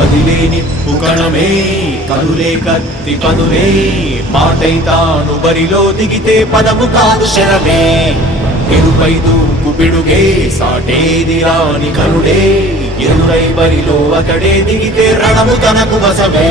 కదిలే నిప్పు కణమే కనులే కత్తి పదులే మాటై తాను బరిలో దిగితే పదము కాదు శరమే ఎరుపై దూకు పిడుగే సాటేది రాని కనుడే ఎదురై బరిలో అతడే దిగితే రణము తనకు వశమే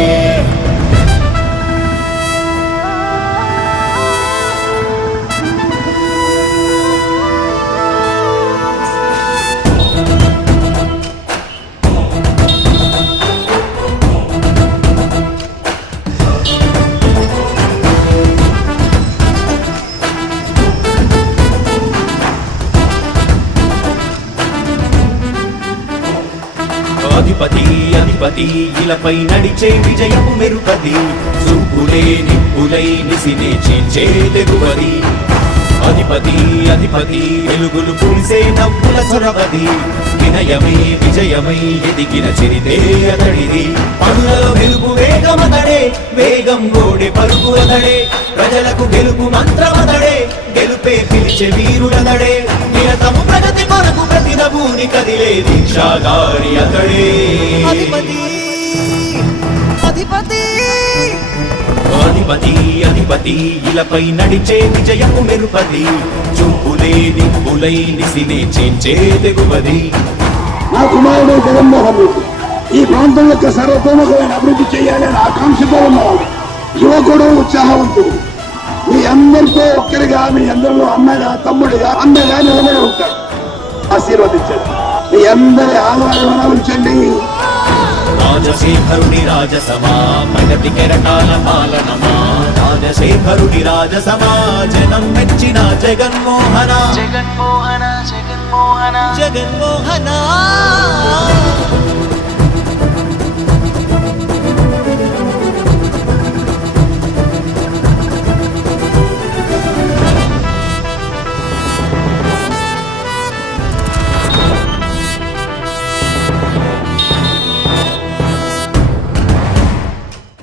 అధిపతి అధిపతి ఇలపై నడిచే విజయము మెరుపది చూపులే నిప్పులై నిసినే చీల్చే తెగువది అధిపతి అధిపతి వెలుగులు పూసే నవ్వుల చొరవది వినయమై విజయమై ఎదిగిన చిరితే అతడిది పనులలో వెలుగు వేగమతడే వేగం గోడె పరుగు అతడే ప్రజలకు గెలుపు మంత్రమతడే గెలుపే పిలిచే వీరుడతడే నిరతము ప్రగతి కొరకు ప్రతినభూని కదిలే దీక్షాగారి అతడే అధిపతి అధిపతి అధిపతి అధిపతి ఇలపై నడిచే విజయము మెరుపది చూపులే నిప్పులై నిసినే చీల్చే తెగువది నా కుమారుడు జగన్మోహన్ రెడ్డి ఈ ప్రాంతం యొక్క సర్వతోముఖమైన అభివృద్ధి చేయాలని ఆకాంక్షతో ఉన్నవాడు యువకుడు ఉత్సాహవంతుడు మీ అందరితో ఒక్కరిగా మీ అందరిలో అన్నగా తమ్ముడిగా అన్నగా నిలబడి ఉంటాడు ఆశీర్వదించండి మీ అందరి ఆదరణ ఉంచండి రాజశేఖరుని రాజసమా ప్రగతి కెరటాల పాలనమా రాజశేఖరుని రాజసమా జనం మెచ్చిన జగన్మోహన జగన్మోహన జగన్మోహన జగన్మోహన